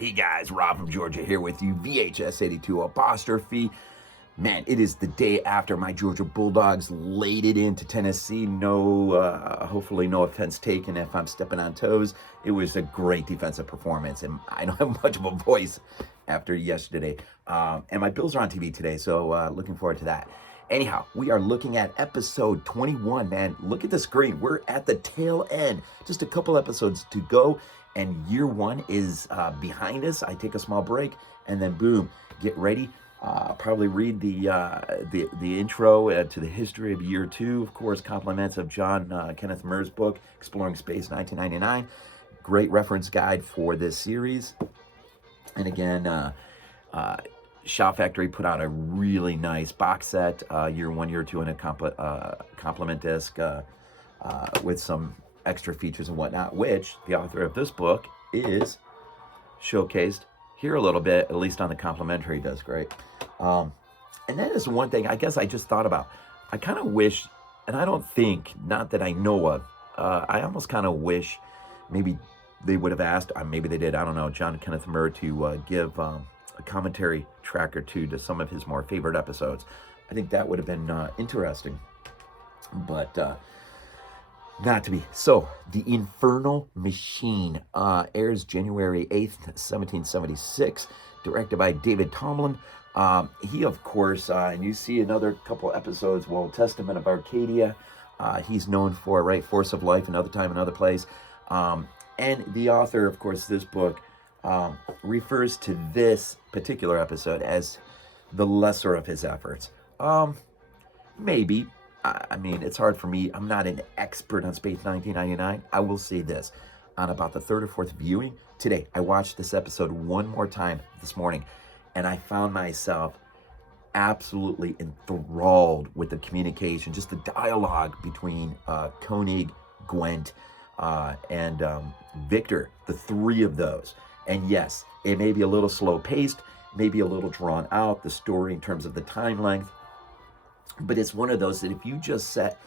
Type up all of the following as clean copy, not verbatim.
Hey guys, Rob from Georgia here with you, VHS82 apostrophe. Man, it is the day after my Georgia Bulldogs laid it into Tennessee. Hopefully no offense taken if I'm stepping on toes. It was a great defensive performance, and I don't have much of a voice after yesterday. And my Bills are on TV today, so looking forward to that. Anyhow, we are looking at episode 21, man. Look at the screen. We're at the tail end. Just a couple episodes to go, and year one is behind us. I take a small break, and then boom, get ready. Probably read the intro to the history of year two. Of course, compliments of Kenneth Muir's book, Exploring Space 1999. Great reference guide for this series. And again, Shout Factory put out a really nice box set, year one, year two, and a compliment disc with some extra features and whatnot, which the author of this book is showcased here a little bit, at least on the complimentary disc, right? And that is one thing I guess I just thought about. I kind of wish, and I don't think, not that I know of, I almost kind of wish maybe they would have asked, maybe they did, I don't know, Kenneth Muir to give a commentary track or two to some of his more favorite episodes. I think that would have been interesting, but not to be. So, The Infernal Machine airs January 8th, 1776, directed by David Tomblin. He, of course, and you see another couple episodes, well, Testament of Arcadia, he's known for, right, Force of Life, Another Time, Another Place. And the author, of course, this book refers to this particular episode as the lesser of his efforts. Maybe. I mean, it's hard for me. I'm not an expert on Space 1999. I will say this. On about the third or fourth viewing today, I watched this episode one more time this morning, and I found myself absolutely enthralled with the communication, just the dialogue between Koenig, Gwent, and Victor, the three of those. And yes, it may be a little slow-paced, maybe a little drawn out, the story in terms of the time length, but it's one of those that if you just set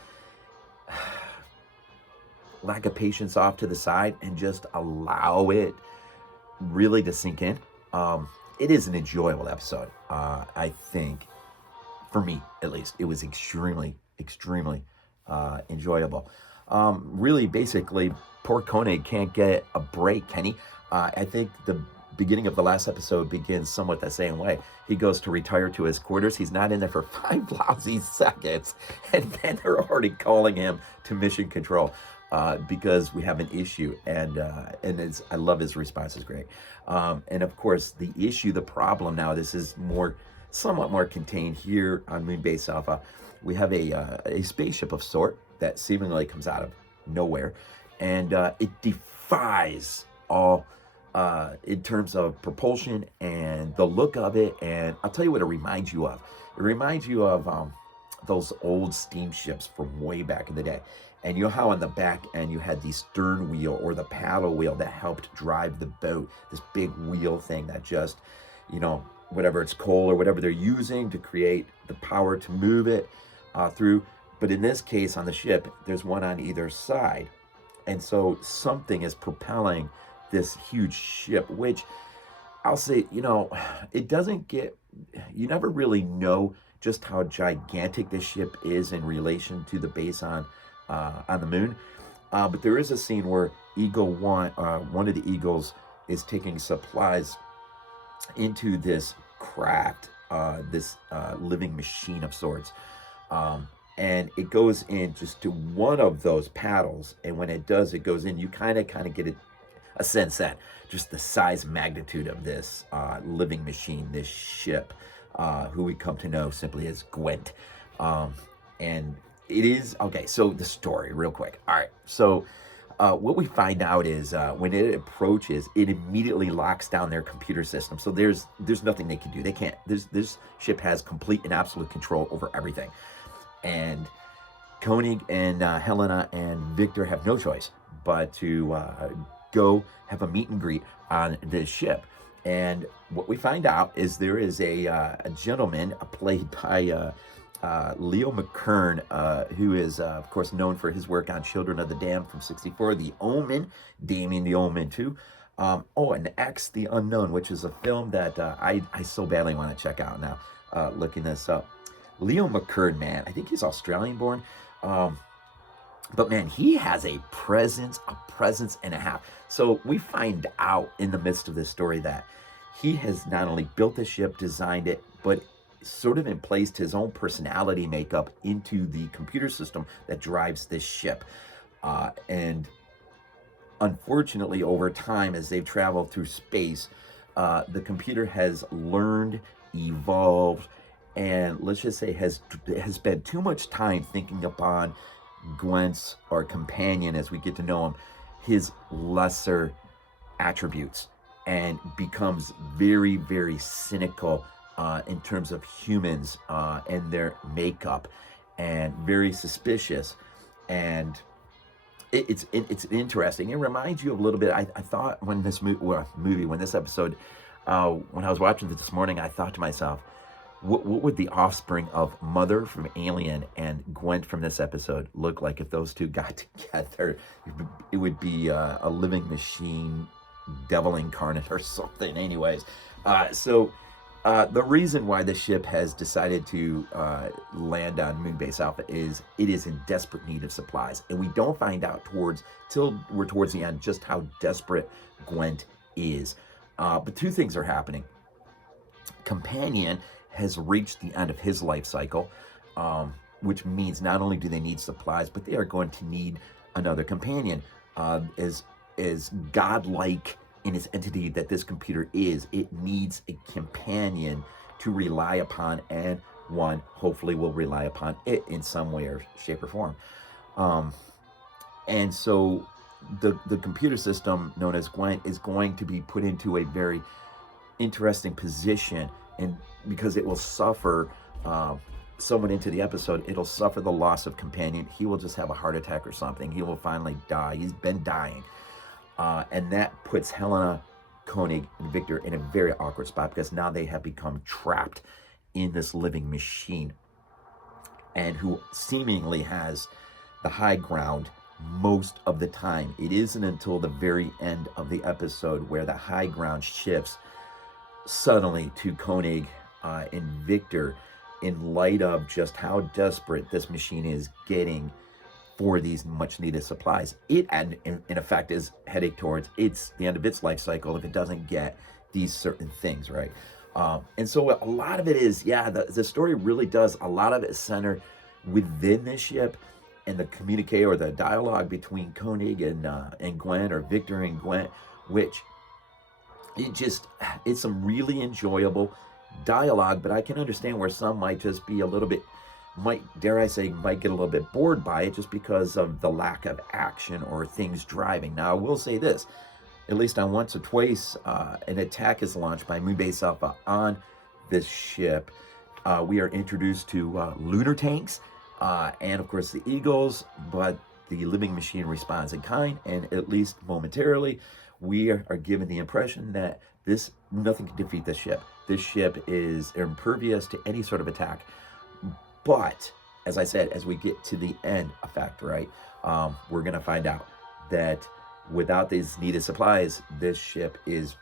lack of patience off to the side and just allow it really to sink in, it is an enjoyable episode. I think, for me at least, it was extremely enjoyable. Really, basically, poor Koenig can't get a break, Kenny. I think the beginning of the last episode begins somewhat the same way. He goes to retire to his quarters. He's not in there for 5 lousy seconds, and then they're already calling him to mission control because we have an issue. And I love his response. Is great. And of course, the issue, the problem now. This is somewhat more contained here on Moonbase Alpha. We have a spaceship of sort that seemingly comes out of nowhere, and it defies all. In terms of propulsion and the look of it, and I'll tell you what it reminds you of. It reminds you of those old steamships from way back in the day. And you know how on the back end you had the stern wheel or the paddle wheel that helped drive the boat, this big wheel thing that just, whatever it's coal or whatever they're using to create the power to move it through. But in this case on the ship, there's one on either side. And so something is propelling this huge ship, which I'll say, it doesn't get, you never really know just how gigantic this ship is in relation to the base on the moon. But there is a scene where one of the Eagles is taking supplies into this craft, this living machine of sorts. And it goes in just to one of those paddles. And when it does, it goes in, you kind of get a sense that just the size magnitude of this living machine, this ship, who we come to know simply as Gwent. And it is, okay, so the story real quick. All right, so what we find out is when it approaches, it immediately locks down their computer system. So there's nothing they can do. They can't, this ship has complete and absolute control over everything. And Koenig and Helena and Victor have no choice but to go have a meet and greet on this ship. And what we find out is there is a gentleman played by Leo Mckern, who is, of course, known for his work on Children of the Damned from '64, The Omen, Damien the Omen too. Oh, and X, The Unknown, which is a film that I so badly want to check out now, looking this up. Leo Mckern, man, I think he's Australian born. Um, but man, he has a presence and a half. So we find out in the midst of this story that he has not only built the ship, designed it, but sort of placed his own personality makeup into the computer system that drives this ship. And unfortunately, over time, as they've traveled through space, the computer has learned, evolved, and let's just say has spent too much time thinking upon Gwent's, or companion as we get to know him, his lesser attributes, and becomes very, very cynical in terms of humans and their makeup, and very suspicious. And it's interesting. It reminds you of a little bit. I thought when this when this episode, when I was watching it this morning, I thought to myself, what would the offspring of Mother from Alien and Gwent from this episode look like if those two got together? It would be a living machine, devil incarnate or something. Anyways, the reason why the ship has decided to land on Moonbase Alpha is it is in desperate need of supplies, and we don't find out till we're towards the end just how desperate Gwent is. But two things are happening. Companion has reached the end of his life cycle, which means not only do they need supplies, but they are going to need another companion. As godlike in its entity that this computer is, it needs a companion to rely upon, and one hopefully will rely upon it in some way or shape or form. And so the computer system known as Gwent is going to be put into a very interesting position, and because it will suffer, someone into the episode, it'll suffer the loss of companion. He will just have a heart attack or something. He will finally die. He's been dying. And that puts Helena, Koenig, and Victor in a very awkward spot, because now they have become trapped in this living machine, and who seemingly has the high ground most of the time. It isn't until the very end of the episode where the high ground shifts suddenly to Koenig and Victor, in light of just how desperate this machine is getting for these much needed supplies. It, and in effect, is heading towards the end of its life cycle if it doesn't get these certain things, right? And so a lot of it is, the story really does, a lot of it center within this ship, and the communique or the dialogue between Koenig and Gwent, or Victor and Gwent, which it's some really enjoyable dialogue. But I can understand where some might just be a little bit, might get a little bit bored by it, just because of the lack of action or things driving. Now, I will say this, at least on once or twice, an attack is launched by Moonbase Alpha on this ship. We are introduced to lunar tanks, and of course the Eagles, but the living machine responds in kind, and at least momentarily, we are given the impression that nothing can defeat this ship. This ship is impervious to any sort of attack. But, as I said, as we get to the end effect, right, we're going to find out that without these needed supplies, this ship is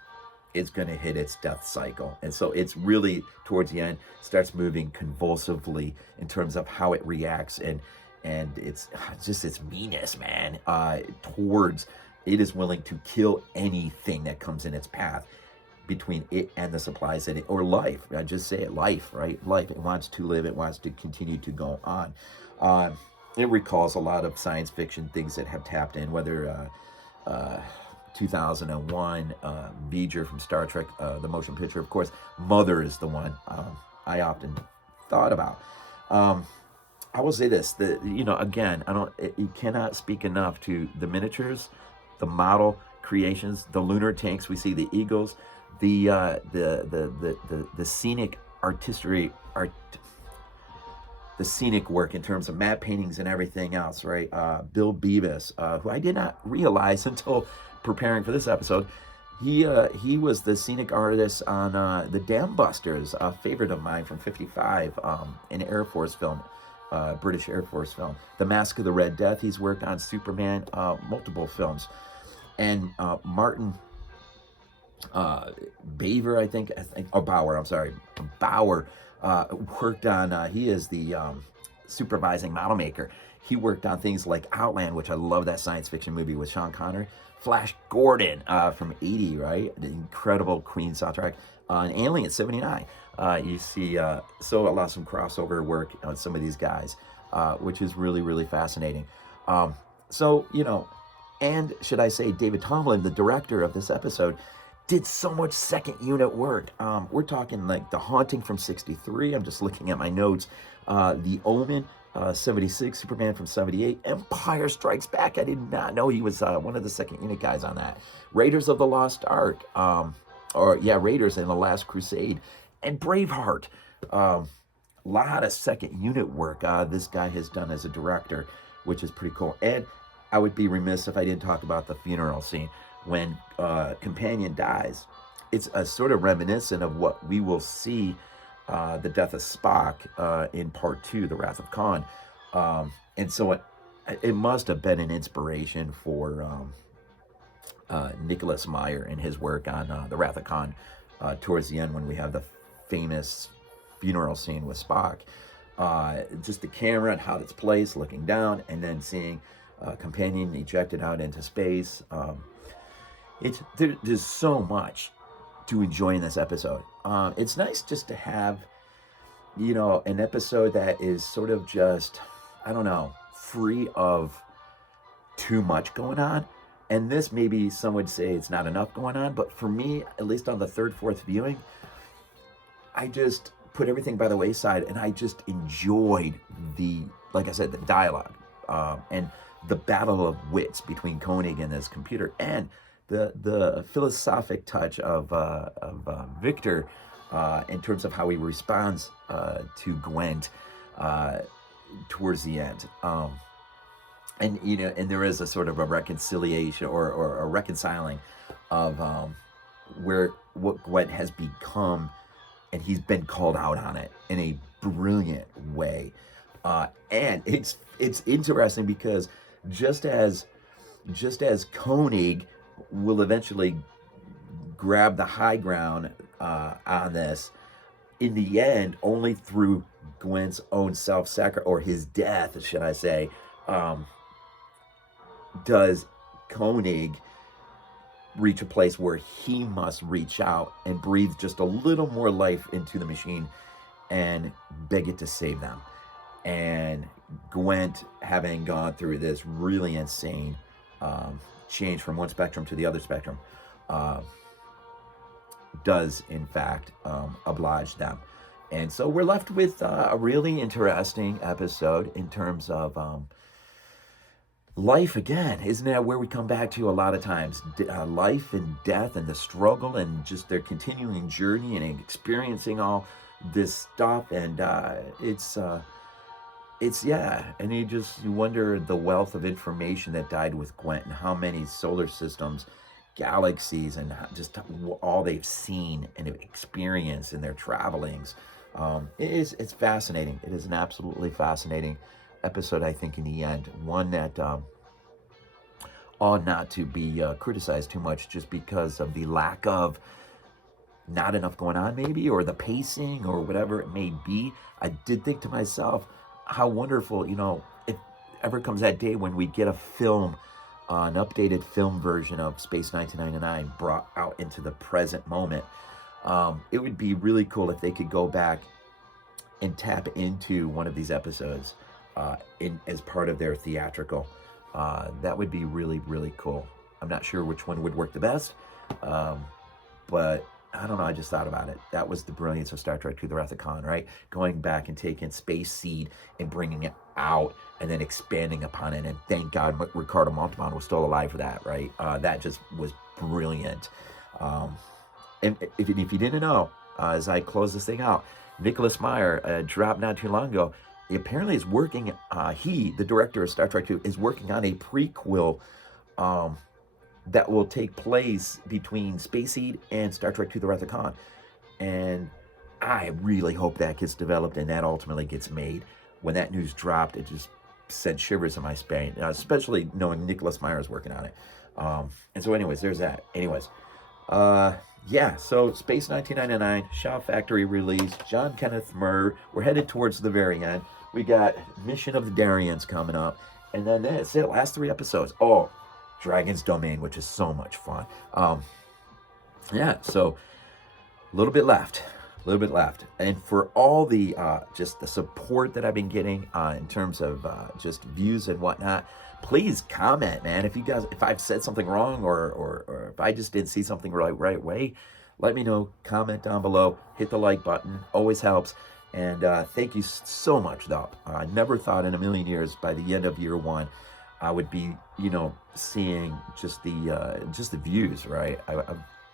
going to hit its death cycle. And so it's really, towards the end, starts moving convulsively in terms of how it reacts, and it's just its meanness, man, towards it is willing to kill anything that comes in its path between it and the supplies in it, or life. I just say it, life, right? Life. It wants to live. It wants to continue to go on. It recalls a lot of science fiction things that have tapped in, whether 2001, V'ger from Star Trek, the motion picture. Of course, Mother is the one I often thought about. I will say this, again, you cannot speak enough to the miniatures, the model creations, the lunar tanks. We see the Eagles, the scenic artistry, the scenic work in terms of matte paintings and everything else, right? Bill Beavis, who I did not realize until preparing for this episode, he was the scenic artist on the Dam Busters, a favorite of mine from '55, an Air Force film, British Air Force film. The Mask of the Red Death, he's worked on Superman, multiple films. And Martin Baver, or Bauer, I'm sorry, Bauer worked on, he is the supervising model maker. He worked on things like Outland, which I love, that science fiction movie with Sean Connery. Flash Gordon from 80, right? The incredible Queen soundtrack. And Alien 79. You see, so a lot of some crossover work on some of these guys, which is really, really fascinating. So, you know, and should I say, David Tomblin, the director of this episode, did so much second unit work. We're talking like The Haunting from 63. I'm just looking at my notes. The Omen, 76, Superman from 78, Empire Strikes Back. I did not know he was one of the second unit guys on that. Raiders of the Lost Ark, Raiders and the Last Crusade, and Braveheart. A lot of second unit work this guy has done as a director, which is pretty cool. And I would be remiss if I didn't talk about the funeral scene. When Companion dies, it's a sort of reminiscent of what we will see the death of Spock in part 2, The Wrath of Khan. And so it must have been an inspiration for Nicholas Meyer and his work on The Wrath of Khan towards the end, when we have the famous funeral scene with Spock. Just the camera and how it's placed, looking down, and then seeing Companion ejected out into space. There's so much to enjoy in this episode. It's nice just to have, you know, an episode that is sort of just, I don't know, free of too much going on. And this, maybe some would say it's not enough going on, but for me, at least on the third, fourth viewing, I just put everything by the wayside, and I just enjoyed like I said, the dialogue, and the battle of wits between Koenig and his computer, and the philosophic touch of Victor in terms of how he responds to Gwent towards the end. And you know, and there is a sort of a reconciliation or a reconciling of what Gwent has become, and he's been called out on it in a brilliant way. And it's interesting because just as Koenig will eventually grab the high ground on this, in the end, only through Gwent's own self-sacrifice, or his death, should I say, does Koenig reach a place where he must reach out and breathe just a little more life into the machine and beg it to save them. And Gwent, having gone through this really insane change from one spectrum to the other spectrum, does in fact oblige them. And so we're left with a really interesting episode in terms of life again. Isn't that where we come back to a lot of times? Life and death and the struggle and just their continuing journey and experiencing all this stuff. And it's and you wonder the wealth of information that died with Gwent, and how many solar systems, galaxies, and just all they've seen and experienced in their travelings. It's fascinating. It is an absolutely fascinating episode, I think, in the end. One that ought not to be criticized too much, just because of the lack of, not enough going on maybe, or the pacing, or whatever it may be. I did think to myself, how wonderful, you know, if ever comes that day when we get a film, an updated film version of Space 1999 brought out into the present moment. It would be really cool if they could go back and tap into one of these episodes as part of their theatrical. That would be really, really cool. I'm not sure which one would work the best, but I don't know, I just thought about it. That was the brilliance of Star Trek II, The Wrath of Khan, right? Going back and taking Space Seed and bringing it out and then expanding upon it. And thank God Ricardo Montalban was still alive for that, right? That just was brilliant. And if you didn't know, as I close this thing out, Nicholas Meyer dropped not too long ago. He apparently is working, the director of Star Trek II, is working on a prequel that will take place between Space Seed and Star Trek II, The Wrath of Khan. And I really hope that gets developed and that ultimately gets made. When that news dropped, it just sent shivers in my spine, especially knowing Nicholas Meyer is working on it. And so anyways, there's that. Anyways, Yeah, so Space 1999, Shaw Factory release, John Kenneth Muir. We're headed towards the very end. We got Mission of the Darians coming up. And then that's it, last 3 episodes. Oh, Dragon's Domain, which is so much fun. Yeah, so a little bit left. A little bit left. And for all the just the support that I've been getting in terms of just views and whatnot, please comment, man. If I've said something wrong or if I just didn't see something right way, let me know. Comment down below. Hit the like button. Always helps. And thank you so much, though. I never thought in a million years by the end of year one I would be, seeing just the views, right? I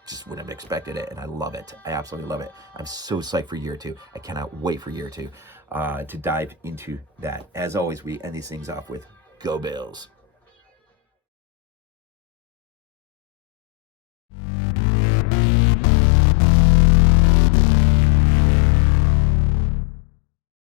just wouldn't have expected it, and I love it. I absolutely love it. I'm so psyched for year 2. I cannot wait for year 2 to dive into that. As always, we end these things off with Go Bills.